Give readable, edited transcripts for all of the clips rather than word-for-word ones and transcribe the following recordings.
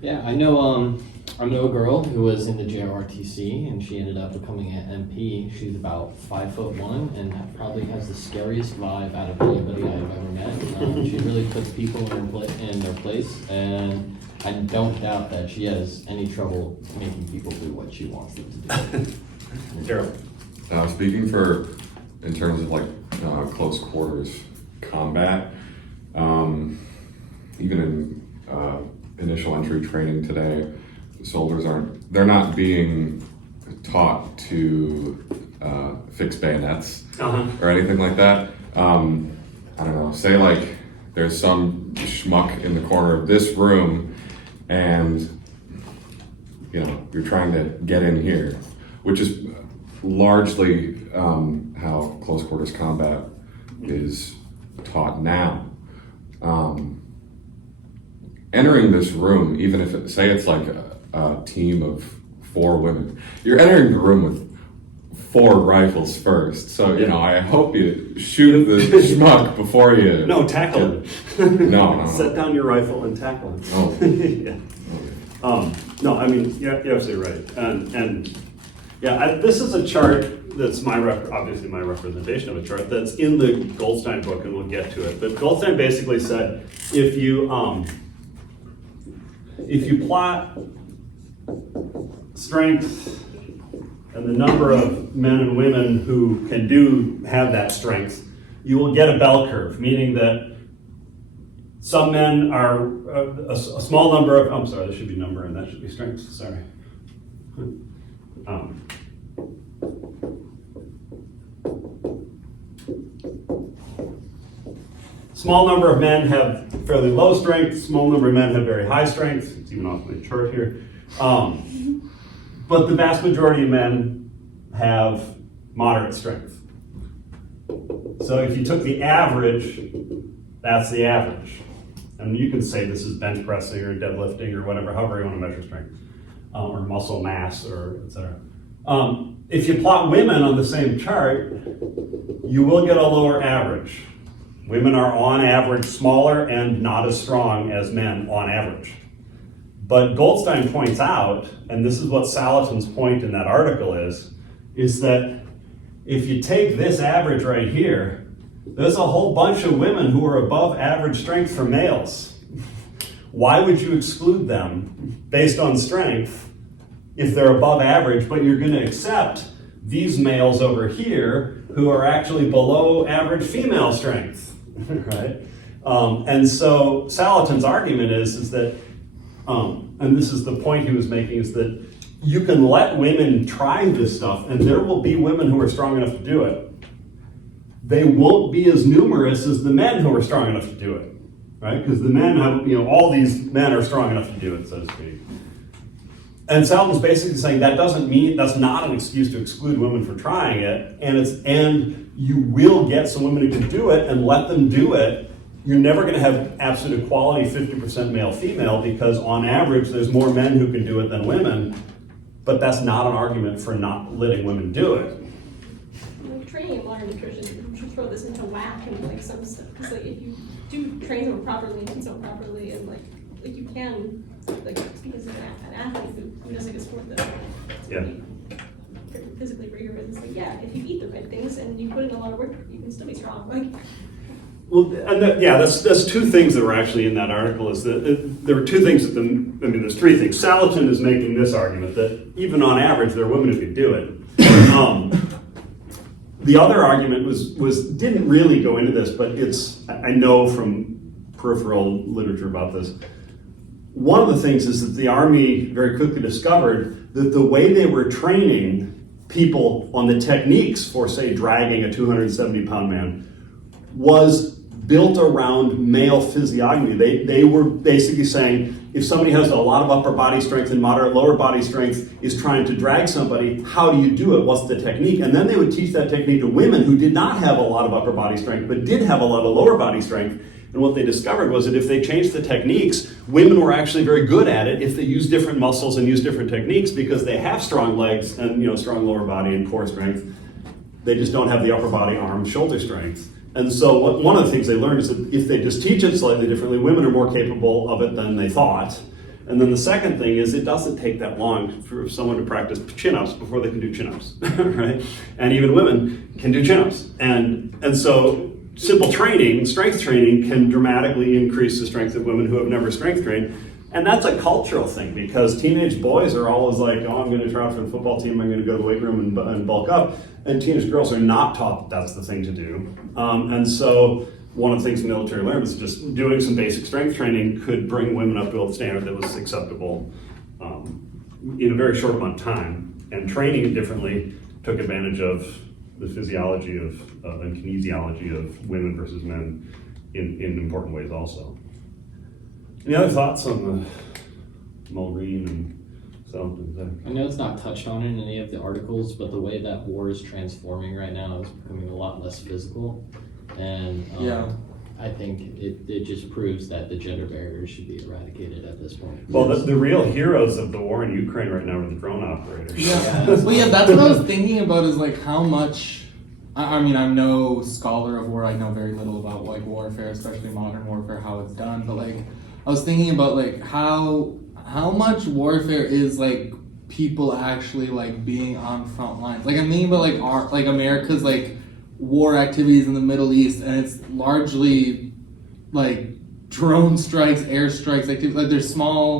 Yeah, I know a girl who was in the JROTC and she ended up becoming an MP. She's about 5'1" and probably has the scariest vibe out of anybody I've ever met. She really puts people in their place, and I don't doubt that she has any trouble making people do what she wants them to do. Daryl. Speaking in terms of close quarters combat, even in initial entry training today, soldiers they're not being taught to fix bayonets or anything like that. I don't know, say there's some schmuck in the corner of this room and you're trying to get in here, which is largely how close quarters combat is taught now. Entering this room, even if it's like a team of 4 women, you're entering the room with 4 rifles first. So, I hope you shoot the schmuck before you... No, tackle him. No. Set down your rifle and tackle him. Oh. Yeah. No, I mean, you're absolutely right. And this is a chart that's obviously my representation of a chart that's in the Goldstein book, and we'll get to it. But Goldstein basically said, if you plot strength and the number of men and women who have that strength, you will get a bell curve, meaning that some men are a small number of, I'm sorry, there should be number and that should be strength, sorry. Small number of men have fairly low strength, small number of men have very high strength. It's even off my chart here. But the vast majority of men have moderate strength. So if you took the average, that's the average. And you can say this is bench pressing or deadlifting or whatever, however you want to measure strength, or muscle mass, or et cetera. If you plot women on the same chart, you will get a lower average. Women are on average smaller and not as strong as men on average. But Goldstein points out, and this is what Salatin's point in that article is that if you take this average right here, there's a whole bunch of women who are above average strength for males. Why would you exclude them based on strength if they're above average, but you're going to accept these males over here who are actually below average female strength? Right? And so Salatin's argument is that, and this is the point he was making, is that you can let women try this stuff, and there will be women who are strong enough to do it. They won't be as numerous as the men who are strong enough to do it, right? Because the men have, all these men are strong enough to do it, so to speak. And Salatin's basically saying that's not an excuse to exclude women from trying it, and you will get some women who can do it, and let them do it. You're never going to have absolute equality, 50% male-female, because on average there's more men who can do it than women, but that's not an argument for not letting women do it. Training in modern nutrition, you should throw this into whack and some stuff, because if you do train someone properly and teach someone properly, and you can, because of an athlete who does a sport that physically rigorous, it's if you eat the right things and you put in a lot of work, you can still be strong. Well, and that's 2 things that were actually in that article. Is that there were 2 things there's 3 things. Salatin is making this argument that even on average there are women who can do it. The other argument didn't really go into this, but I know from peripheral literature about this. One of the things is that the Army very quickly discovered that the way they were training people on the techniques for, say, dragging a 270-pound man was built around male physiognomy. They were basically saying, if somebody has a lot of upper body strength and moderate lower body strength is trying to drag somebody, how do you do it? What's the technique? And then they would teach that technique to women who did not have a lot of upper body strength, but did have a lot of lower body strength. And what they discovered was that if they changed the techniques, women were actually very good at it if they used different muscles and used different techniques, because they have strong legs and strong lower body and core strength. They just don't have the upper body, arm, shoulder strength. And so one of the things they learned is that if they just teach it slightly differently, women are more capable of it than they thought. And then the second thing is it doesn't take that long for someone to practice chin-ups before they can do chin-ups, right? And even women can do chin-ups. And so simple training, strength training, can dramatically increase the strength of women who have never strength trained. And that's a cultural thing because teenage boys are always like, oh, I'm going to try out for the football team, I'm going to go to the weight room and bulk up. And teenage girls are not taught that that's the thing to do. And so one of the things the military learned was just doing some basic strength training could bring women up to a standard that was acceptable in a very short amount of time. And training it differently took advantage of the physiology of and kinesiology of women versus men in important ways also. Any other thoughts on the Mulreen and something? I know it's not touched on in any of the articles, but the way that war is transforming right now is becoming a lot less physical. And I think it just proves that the gender barrier should be eradicated at this point. Well, the real heroes of the war in Ukraine right now are the drone operators. Yeah. Well, yeah, that's what I was thinking about is like how much, I mean, I'm no scholar of war. I know very little about like warfare, especially modern warfare, how it's done. But like, I was thinking about like how much warfare is like people actually like being on front lines. Like I'm thinking about like America's like war activities in the Middle East, and it's largely like drone strikes, air strikes, like there's small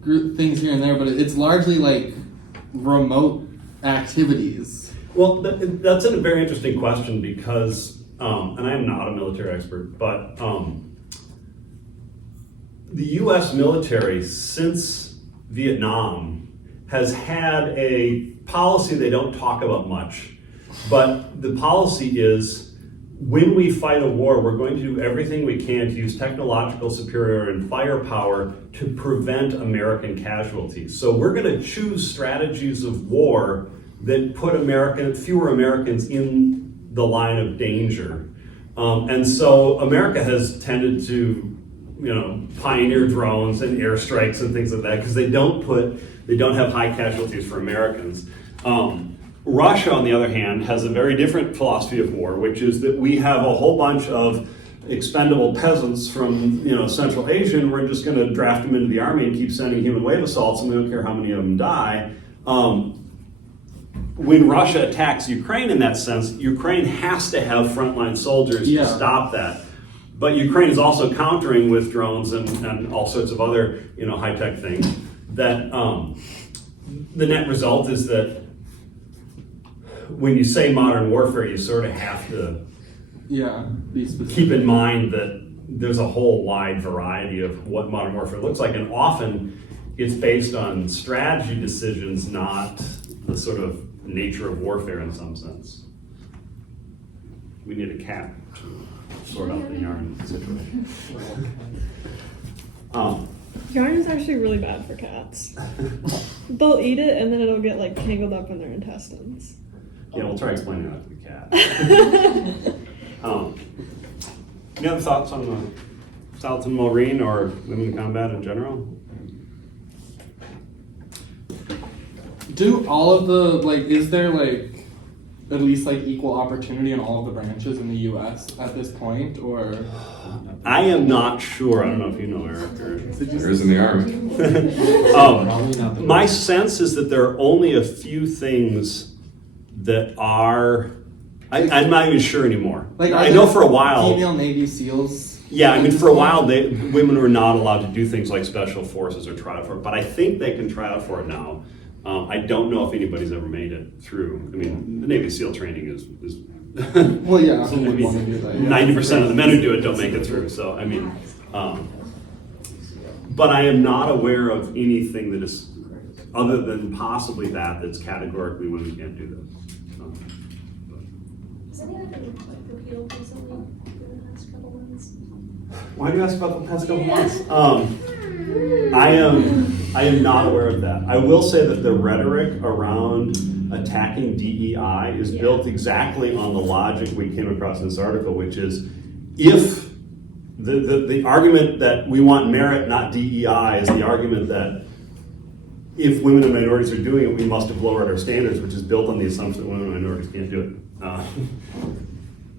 group things here and there, but it's largely like remote activities. Well, that's a very interesting question because, and I am not a military expert, but the U.S. military since Vietnam has had a policy they don't talk about much, but the policy is when we fight a war, we're going to do everything we can to use technological superiority and firepower to prevent American casualties. So we're going to choose strategies of war that put fewer Americans in the line of danger. And so America has tended to pioneer drones and airstrikes and things like that because they don't have high casualties for Americans. Russia, on the other hand, has a very different philosophy of war, which is that we have a whole bunch of expendable peasants from Central Asia, and we're just going to draft them into the army and keep sending human wave assaults, and we don't care how many of them die. When Russia attacks Ukraine in that sense, Ukraine has to have frontline soldiers to stop that. But Ukraine is also countering with drones and all sorts of other high-tech things. That the net result is that when you say modern warfare, you sort of have to be specific. Keep in mind that there's a whole wide variety of what modern warfare looks like, and often it's based on strategy decisions, not the sort of nature of warfare in some sense. We need a cat to sort out the yarn situation. Yarn is actually really bad for cats. They'll eat it and then it'll get like tangled up in their intestines. Yeah, we'll try explaining that to the cat. Any other thoughts on the South and Mulreen or women in combat in general? Do all of the, is there at least equal opportunity in all of the branches in the U.S. at this point, or? I am not sure. I don't know if you know, Eric. Or... There is in the Army. My sense is that there are only a few things that are. I'm not even sure anymore. I know for a while. Female Navy SEALs. Yeah, I mean, for a while, women were not allowed to do things like special forces or try out for it, but I think they can try out for it now. I don't know if anybody's ever made it through. I mean, the Navy SEAL training is well, yeah, I mean, 90% of the men who do it don't make it through. So, I mean, but I am not aware of anything that is, other than possibly that's categorically women can't do this. Has anything been repealed recently in the past couple months? Why do you ask about the past couple months? I am not aware of that. I will say that the rhetoric around attacking DEI is built exactly on the logic we came across in this article, which is if the argument that we want merit, not DEI, is the argument that if women and minorities are doing it, we must have lowered our standards, which is built on the assumption that women and minorities can't do it.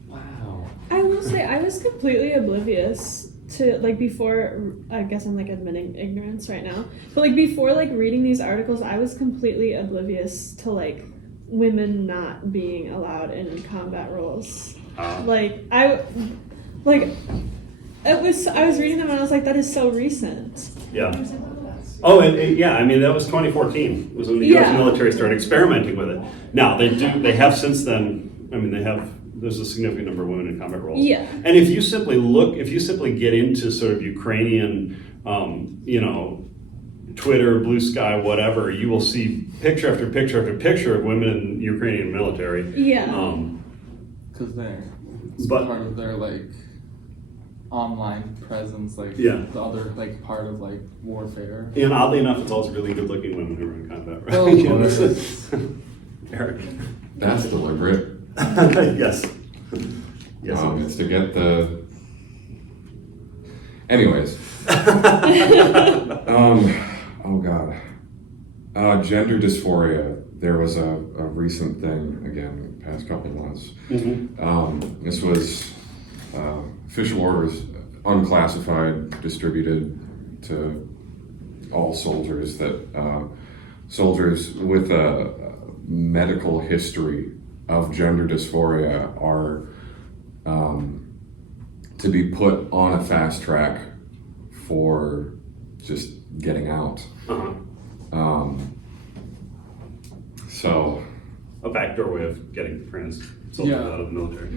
Wow. I will say, I was completely oblivious to like before, I guess I'm like admitting ignorance right now, but like before like reading these articles, I was completely oblivious to like women not being allowed in combat roles. I was reading them and I was like, that is so recent. Yeah. Oh, yeah. I mean, that was 2014. It was when the U.S. Yeah. military started experimenting with it. Now they have since then. I mean, there's a significant number of women in combat roles. Yeah. And if you simply get into sort of Ukrainian, Twitter, Blue Sky, whatever, you will see picture after picture after picture of women in Ukrainian military. Yeah. Because it's But- part of their like online presence, like Yeah. the other like part of like warfare. And oddly enough, it's also really good-looking women who are in combat. Right? Oh, of course. Eric. That's deliberate. Yes. Yes. It's to get the. Anyways. Oh God. Gender dysphoria. There was a recent thing again, the past couple months. Mhm. This was official orders, unclassified, distributed to all soldiers that soldiers with a medical history of gender dysphoria are to be put on a fast track for just getting out. Uh-huh. So A backdoor way of getting trans soldiers Yeah. out of the military.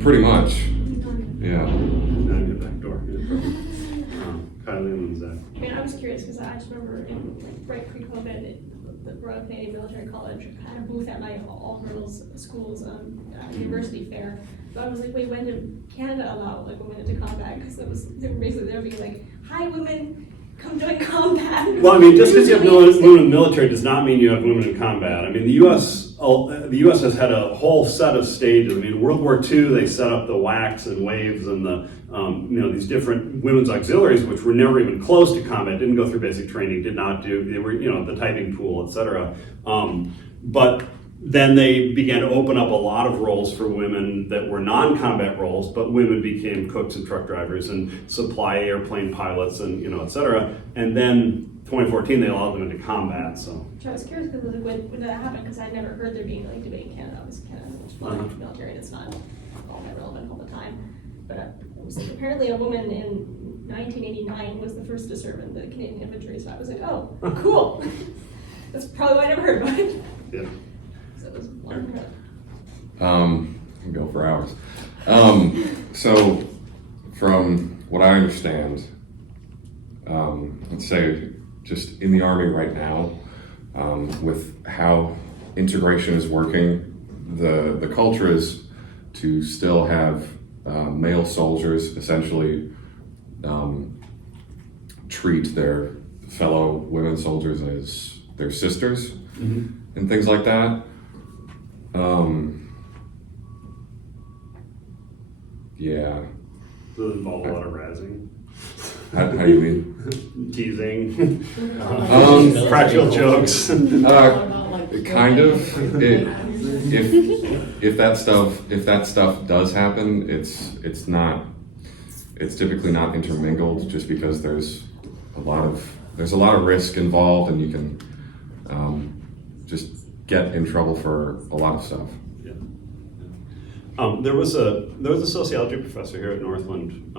pretty much, yeah. Not a backdoor. Kylie and Zach. I mean, I was curious because I just remember in right pre-COVID, the Royal Canadian Military College had a booth at my all girls schools university fair. So I was like, wait, when did Canada allow like women into combat? Because they were basically there being like, hi women, come join combat. Well, I mean, just because you have women in the military does not mean you have women in combat. I mean, the U.S. has had a whole set of stages. I mean, World War II, they set up the WACs and WAVES and the these different women's auxiliaries, which were never even close to combat, didn't go through basic training, they were the typing pool, etc. But then they began to open up a lot of roles for women that were non-combat roles, but women became cooks and truck drivers and supply airplane pilots and etc. And then 2014 they allowed them into combat. So I was curious because when did that happen? Because I never heard there being like debate in Canada. Obviously, Canada is military, and it's not all that relevant all the time. But it was like apparently a woman in 1989 was the first to serve in the Canadian infantry. So I was like, oh, cool. That's probably why I never heard about it. yeah. So it was one. I can go for hours. So, from what I understand, let's say just in the Army right now, with how integration is working, the culture is to still have male soldiers essentially treat their fellow women soldiers as their sisters and things like that. Yeah. Does it involve a lot of razzing, How do you mean? teasing, Um, practical jokes? Kind of. If that stuff does happen, it's typically not intermingled, just because there's a lot of risk involved, and you can just get in trouble for a lot of stuff. Yeah. There was a sociology professor here at Northland.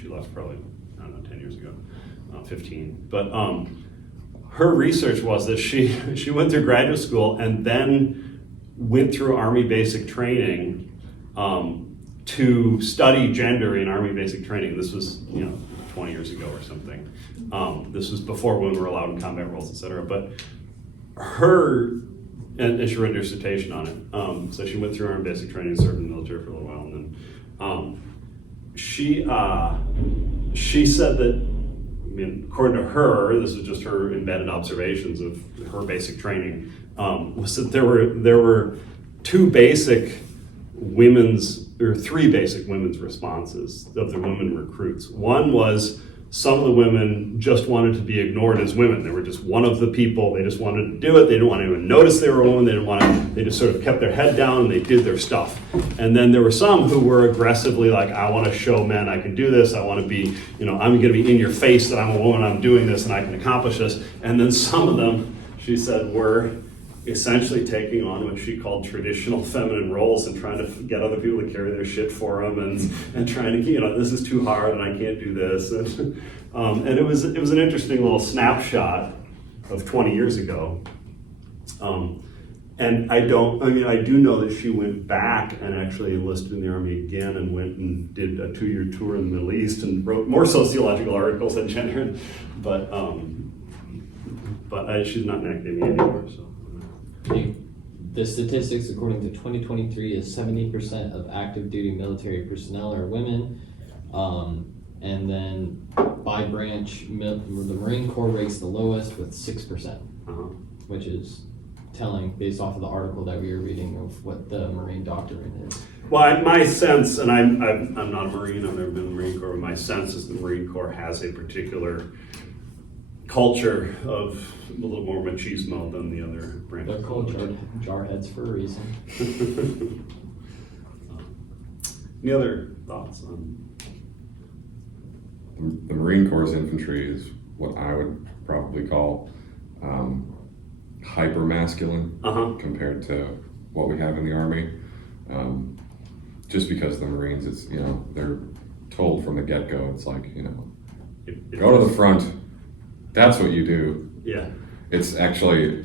She left probably, I don't know, 10 years ago, 15. But her research was that she went through graduate school and then went through Army basic training to study gender in Army basic training. This was 20 years ago or something. This was before women were allowed in combat roles, etc. But and she wrote a dissertation on it. So she went through Army basic training, served in the military for a little while, and then she said that, I mean, according to her, this is just her embedded observations of her basic training, was that there were three basic women's responses of the women recruits. One was some of the women just wanted to be ignored as women. They were just one of the people. They just wanted to do it. They didn't want anyone to notice they were a woman. They didn't want to, they just sort of kept their head down and they did their stuff. And then there were some who were aggressively like, I want to show men I can do this. I want to be, I'm going to be in your face that I'm a woman, I'm doing this and I can accomplish this. And then some of them, she said, were essentially taking on what she called traditional feminine roles and trying to get other people to carry their shit for them and trying to, this is too hard and I can't do this. And it was an interesting little snapshot of 20 years ago. And I do know that she went back and actually enlisted in the Army again and went and did a 2-year tour in the Middle East and wrote more sociological articles on gender, but she's not in academia anymore, so. The statistics according to 2023 is 70% of active duty military personnel are women. And then by branch, the Marine Corps ranks the lowest with 6%, which is telling based off of the article that we were reading of what the Marine doctrine is. Well, my sense, and I'm not a Marine, I've never been in the Marine Corps, but my sense is the Marine Corps has a particular culture of a little more machismo than the other branches. They're called jarheads for a reason. Any other thoughts on? The Marine Corps' infantry is what I would probably call hyper-masculine compared to what we have in the Army. Just because the Marines, it's, they're told from the get-go, it's like, go to the front, that's what you do. Yeah. It's actually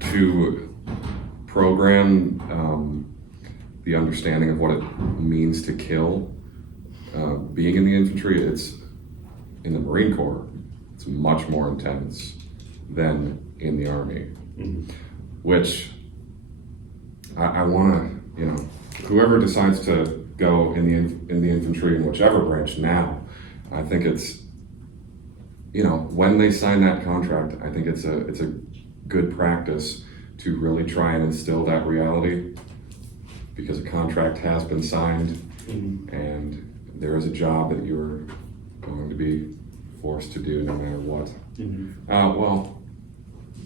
to program the understanding of what it means to kill. Being in the infantry, it's in the Marine Corps, it's much more intense than in the Army, which I want to, whoever decides to go in the infantry in whichever branch now, I think it's, when they sign that contract, I think it's a good practice to really try and instill that reality, because a contract has been signed and there is a job that you're going to be forced to do no matter what. Well,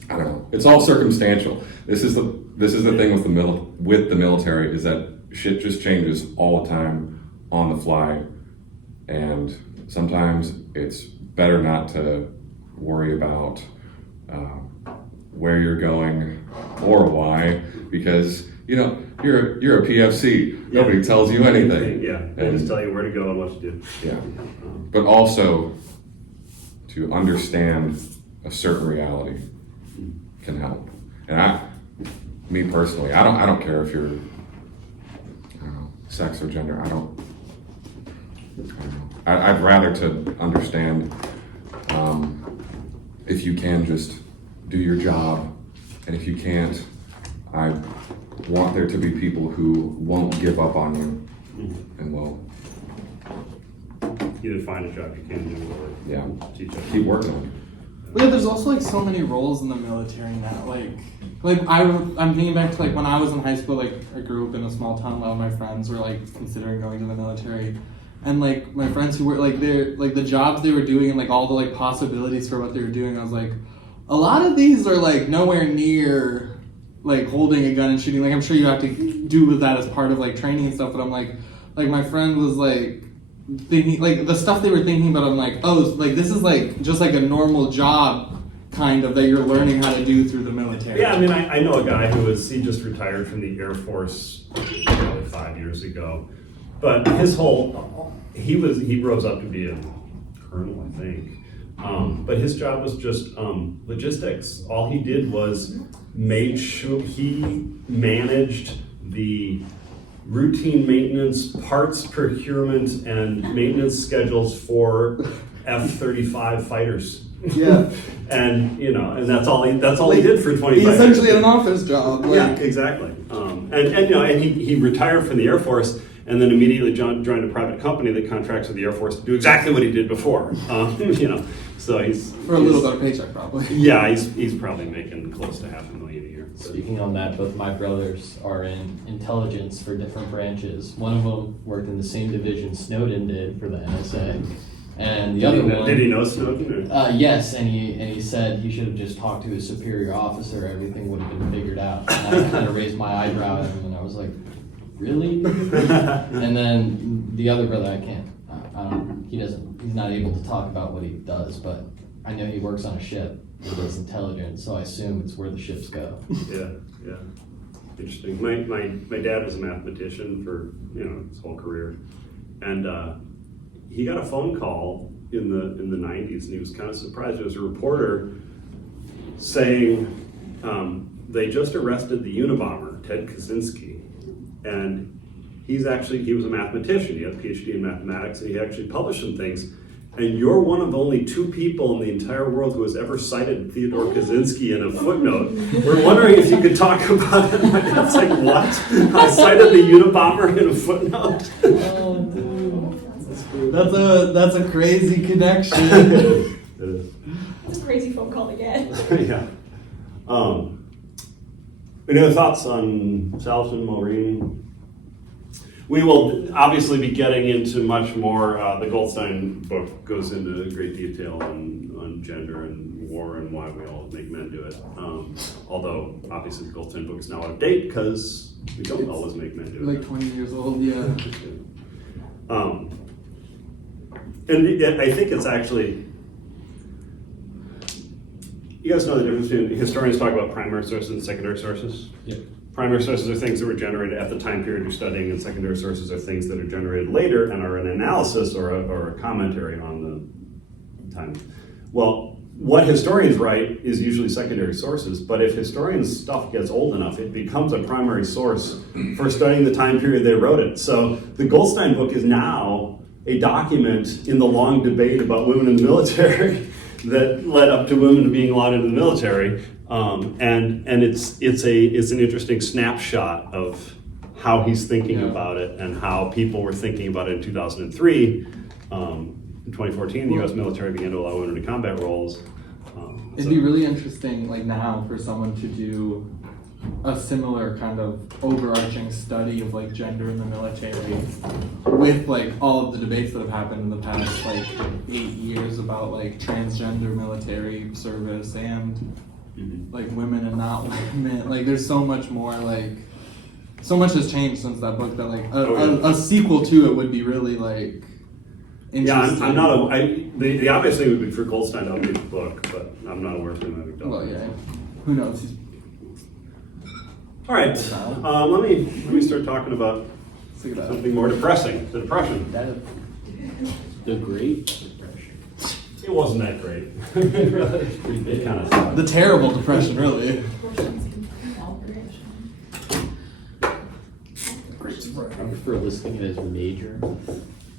I don't know. It's all circumstantial. This is the thing with the military is that shit just changes all the time on the fly, and sometimes it's better not to worry about where you're going or why, because you're a PFC. Nobody tells you anything. Yeah, they just tell you where to go and what to do. Yeah, but also to understand a certain reality can help. And me personally, I don't care if you're sex or gender. I don't know. I'd rather to understand if you can just do your job, and if you can't, I want there to be people who won't give up on you and will either find a job you can do or teach us. Keep working on it. Well, yeah, there's also so many roles in the military now. I'm thinking back to when I was in high school. I grew up in a small town. A lot of my friends were considering going to the military, and my friends who were the jobs they were doing and all the possibilities for what they were doing. I was like, a lot of these are nowhere near holding a gun and shooting. I'm sure you have to do with that as part of training and stuff. But I'm my friend was thinking the stuff they were thinking about. I'm this is just a normal job kind of that you're learning how to do through the military. Yeah, I know a guy he just retired from the Air Force probably 5 years ago, but he rose up to be a colonel, I think. But his job was just logistics. All he did was made sure he managed the routine maintenance, parts procurement, and maintenance schedules for F-35 fighters. Yeah. And that's all he did for 25 years. He essentially had an office job. Yeah, exactly. And he retired from the Air Force and then immediately joined a private company that contracts with the Air Force to do exactly what he did before. So he's for a little better paycheck, probably. Yeah, he's probably making close to $500,000 a year. Speaking on that, both my brothers are in intelligence for different branches. One of them worked in the same division Snowden did for the NSA, and the other one. Did he know Snowden? Yes, and he said he should have just talked to his superior officer. Everything would have been figured out. And I kind of raised my eyebrow at him, and I was like, "Really?" And then the other brother, I can't. He's not able to talk about what he does, but I know he works on a ship that does intelligence, so I assume it's where the ships go. Yeah. Interesting. My dad was a mathematician for his whole career, and he got a phone call in the 90s, and he was kind of surprised. There was a reporter saying they just arrested the Unabomber, Ted Kaczynski, and he was a mathematician. He had a PhD in mathematics, and he actually published some things. And you're one of only 2 people in the entire world who has ever cited Theodore Kaczynski in a footnote. We're wondering if you could talk about it. My dad's like, what? I cited the Unabomber in a footnote? Oh, dude. That's a crazy connection. It is. It's a crazy phone call to get. Yeah. Any other thoughts on Salson, Maureen? We will obviously be getting into much more. The Goldstein book goes into great detail on gender and war and why we all make men do it. Although obviously the Goldstein book is now out of date because we don't always make men do it. Like 20 years old, yeah. And I think it's actually, you guys know the difference between, historians talk about primary sources and secondary sources. Yeah. Primary sources are things that were generated at the time period you're studying, and secondary sources are things that are generated later and are an analysis or a commentary on the time. Well, what historians write is usually secondary sources, but if historians' stuff gets old enough, it becomes a primary source for studying the time period they wrote it. So the Goldstein book is now a document in the long debate about women in the military that led up to women being allowed into the military. And it's an interesting snapshot of how he's thinking about it and how people were thinking about it in 2003. In 2014, the U.S. military began to allow women into combat roles. It'd be really interesting, like now, for someone to do a similar kind of overarching study of like gender in the military with like all of the debates that have happened in the past like 8 years about like transgender military service and like women and not women. Like there's so much more, like so much has changed since that book that like a sequel to it would be really like interesting. Yeah, I'm not the obvious thing would be for Goldstein to update the book, but I'm not aware of him having done. Well, yeah, who knows? All right, let me start talking about something more depressing. The Depression. The Great Depression. It wasn't that great. Pretty big. It kind of sucked. The terrible depression, really. I prefer listing it as major.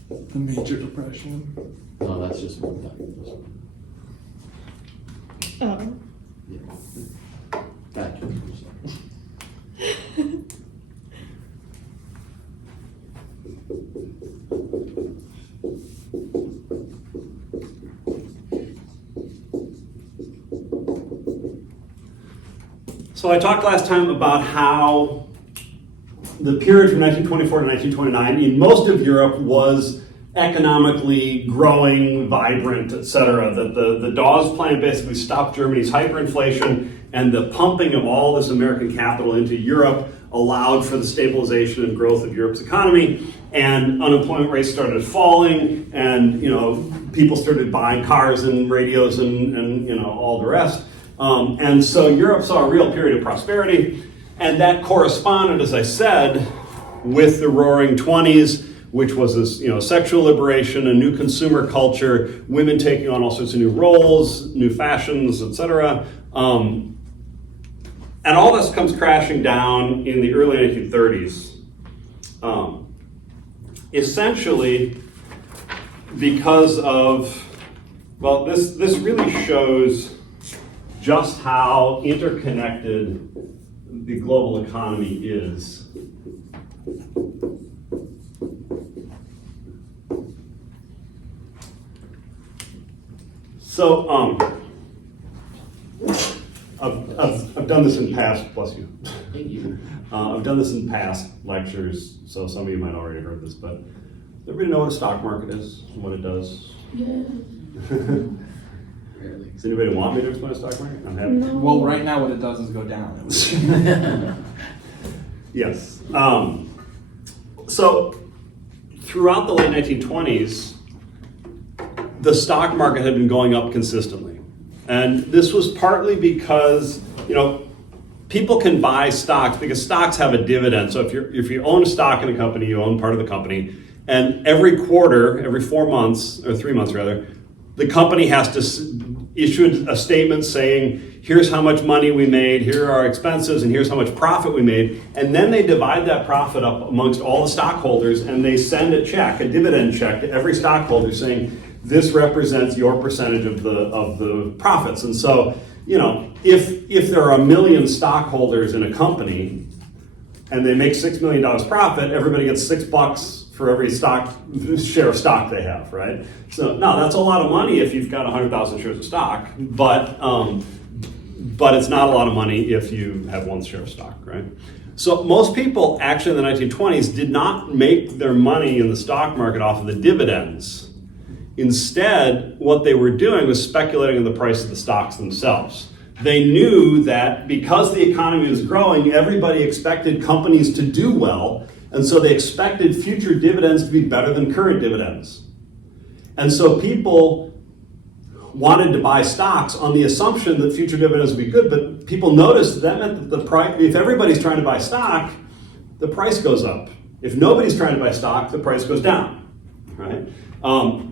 The major depression. No, that's just one time. Oh. Yeah. Gotcha. So I talked last time about how the period from 1924 to 1929 in most of Europe was economically growing, vibrant, etc. That the Dawes Plan basically stopped Germany's hyperinflation, and the pumping of all this American capital into Europe allowed for the stabilization and growth of Europe's economy, and unemployment rates started falling, and people started buying cars and radios and all the rest. And so Europe saw a real period of prosperity, and that corresponded, as I said, with the Roaring Twenties, which was this, sexual liberation, a new consumer culture, women taking on all sorts of new roles, new fashions, etc. And all this comes crashing down in the early 1930s. Essentially, because of, this really shows just how interconnected the global economy is. So, I've done this in past, bless you. Thank you. I've done this in past lectures, so some of you might already heard this, but does everybody know what a stock market is and what it does? Yeah. Rarely. Does anybody want me to explain a stock market? I'm happy. No. Well, right now what it does is go down. Yes. So throughout the late 1920s, the stock market had been going up consistently. And this was partly because, people can buy stocks because stocks have a dividend. So if you own a stock in a company, you own part of the company, and every quarter, every 4 months, or 3 months rather, the company has to issue a statement saying, here's how much money we made, here are our expenses, and here's how much profit we made. And then they divide that profit up amongst all the stockholders, and they send a check, a dividend check, to every stockholder saying, this represents your percentage of the profits. And so, if there are 1 million stockholders in a company and they make $6 million profit, everybody gets $6 for every share of stock they have, right? So no, that's a lot of money if you've got 100,000 shares of stock, but it's not a lot of money if you have 1 share of stock, right? So most people actually in the 1920s did not make their money in the stock market off of the dividends. Instead, what they were doing was speculating on the price of the stocks themselves. They knew that because the economy was growing, everybody expected companies to do well, and so they expected future dividends to be better than current dividends. And so people wanted to buy stocks on the assumption that future dividends would be good, but people noticed that meant that the price, if everybody's trying to buy stock, the price goes up. If nobody's trying to buy stock, the price goes down, right?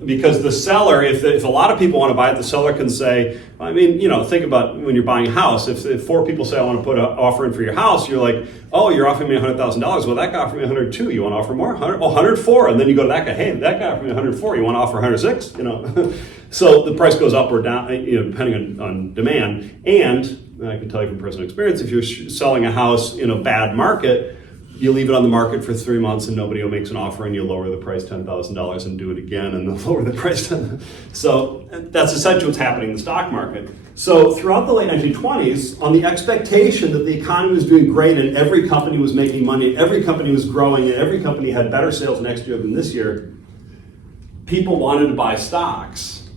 Because the seller, if a lot of people want to buy it, the seller can say, think about when you're buying a house. If 4 people say, I want to put an offer in for your house, you're like, oh, you're offering me $100,000. Well, that guy offered me 102. You want to offer more? 104. And then you go to that guy, hey, that guy offered me 104. You want to offer 106? So the price goes up or down, depending on demand. And I can tell you from personal experience, if you're selling a house in a bad market, you leave it on the market for 3 months and nobody makes an offer and you lower the price $10,000 and do it again and then lower the price. So that's essentially what's happening in the stock market. So throughout the late 1920s, on the expectation that the economy was doing great and every company was making money, and every company was growing, and every company had better sales next year than this year, people wanted to buy stocks.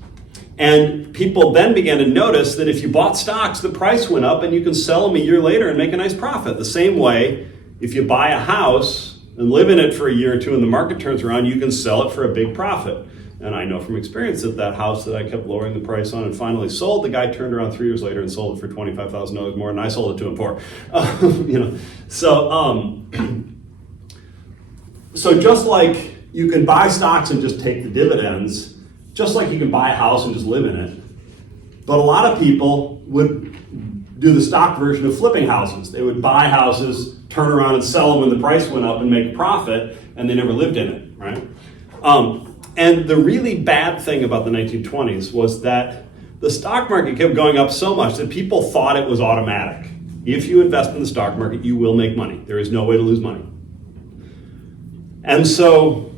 And people then began to notice that if you bought stocks, the price went up and you can sell them a year later and make a nice profit. The same way, if you buy a house and live in it for a year or two and the market turns around, you can sell it for a big profit. And I know from experience that house that I kept lowering the price on and finally sold, the guy turned around 3 years later and sold it for $25,000 more, and I sold it to him for. So just like you can buy stocks and just take the dividends, just like you can buy a house and just live in it, but a lot of people would do the stock version of flipping houses. They would buy houses, turn around and sell them when the price went up and make a profit, and they never lived in it, right? And the really bad thing about the 1920s was that the stock market kept going up so much that people thought it was automatic. If you invest in the stock market, you will make money. There is no way to lose money. And so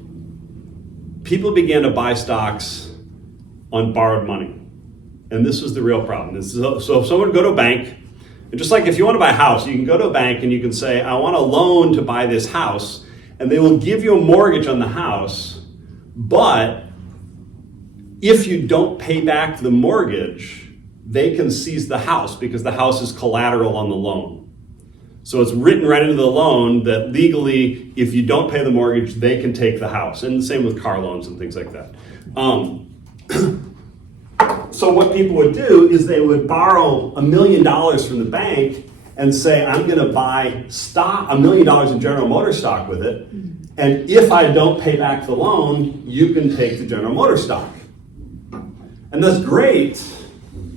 people began to buy stocks on borrowed money. And this was the real problem. So if someone would go to a bank, and just like if you want to buy a house, you can go to a bank and you can say, I want a loan to buy this house, and they will give you a mortgage on the house, but if you don't pay back the mortgage, they can seize the house because the house is collateral on the loan. So it's written right into the loan that legally, if you don't pay the mortgage, they can take the house. And the same with car loans and things like that. So what people would do is they would borrow $1 million from the bank and say, I'm going to buy stock, $1 million in General Motors stock with it. And if I don't pay back the loan, you can take the General Motors stock. And that's great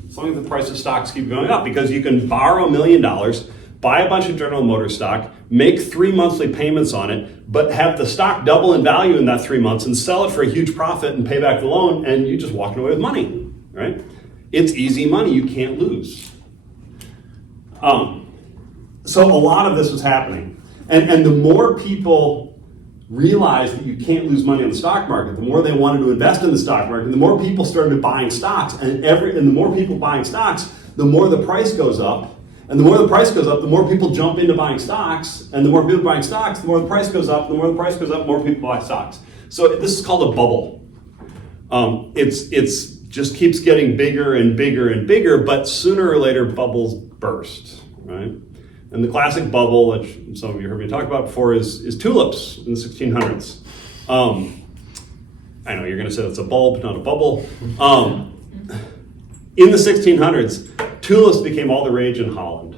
as long as the price of stocks keep going up, because you can borrow $1 million, buy a bunch of General Motors stock, make 3 monthly payments on it, but have the stock double in value in that 3 months and sell it for a huge profit and pay back the loan, and you're just walking away with money, right? It's easy money, you can't lose. So a lot of this was happening. And the more people realized that you can't lose money on the stock market, the more they wanted to invest in the stock market, the more people started buying stocks, and the more people buying stocks, the more the price goes up. And the more the price goes up, the more people jump into buying stocks, and the more people buying stocks, the more the price goes up, the more the price goes up, the more people buy stocks. So this is called a bubble. It's just keeps getting bigger and bigger and bigger, but sooner or later bubbles burst, right? And the classic bubble, which some of you heard me talk about before, is tulips in the 1600s. I know you're going to say that's a bulb, not a bubble. In the 1600s, tulips became all the rage in Holland.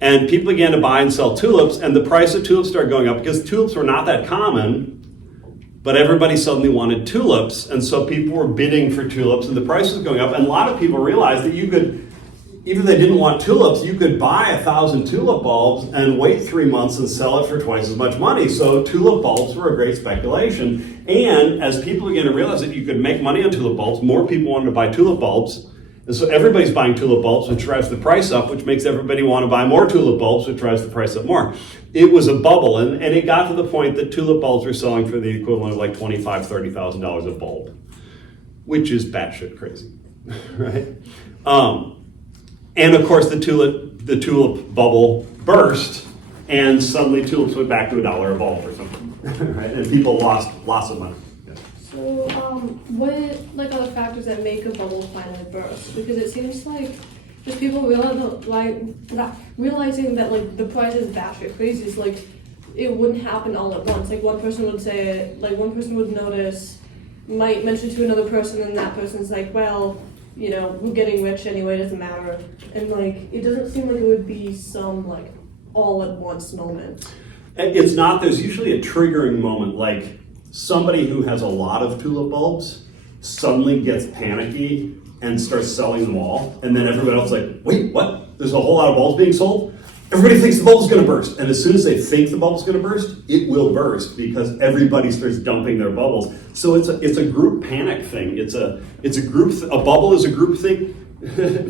And people began to buy and sell tulips, and the price of tulips started going up because tulips were not that common, but everybody suddenly wanted tulips, and so people were bidding for tulips, and the price was going up. And a lot of people realized that you could, even if they didn't want tulips, you could buy 1,000 tulip bulbs and wait 3 months and sell it for twice as much money. So tulip bulbs were a great speculation. And as people began to realize that you could make money on tulip bulbs, more people wanted to buy tulip bulbs. And so everybody's buying tulip bulbs, which drives the price up, which makes everybody want to buy more tulip bulbs, which drives the price up more. It was a bubble, and it got to the point that tulip bulbs were selling for the equivalent of like $25,000, $30,000 a bulb, which is batshit crazy, right? And of course, the tulip bubble burst, and suddenly tulips went back to $1 a bulb or something, right? And people lost lots of money. So, what are the factors that make a bubble finally burst? Because it seems like just people realizing that like the price is batshit crazy. It's like it wouldn't happen all at once. Like one person would say, like one person would notice, might mention to another person, and that person's like, well, you know, we're getting rich anyway, it doesn't matter. And like it doesn't seem like it would be some like all at once moment. It's not. There's usually a triggering moment, like somebody who has a lot of tulip bulbs suddenly gets panicky and starts selling them all, and then everybody else is like, wait, what? There's a whole lot of bulbs being sold? Everybody thinks the bubble's gonna burst, and as soon as they think the bubble's gonna burst, it will burst because everybody starts dumping their bubbles. So it's a group panic thing. A bubble is a group think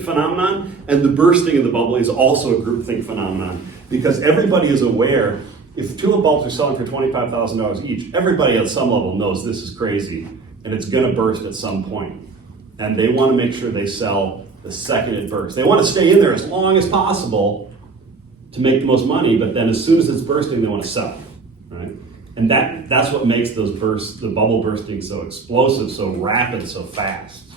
phenomenon, and the bursting of the bubble is also a group think phenomenon because everybody is aware. If tulip bulbs are selling for $25,000 each, everybody at some level knows this is crazy and it's going to burst at some point. And they want to make sure they sell the second it bursts. They want to stay in there as long as possible to make the most money, but then as soon as it's bursting, they want to sell, right? And that's what makes the bubble bursting so explosive, so rapid, so fast.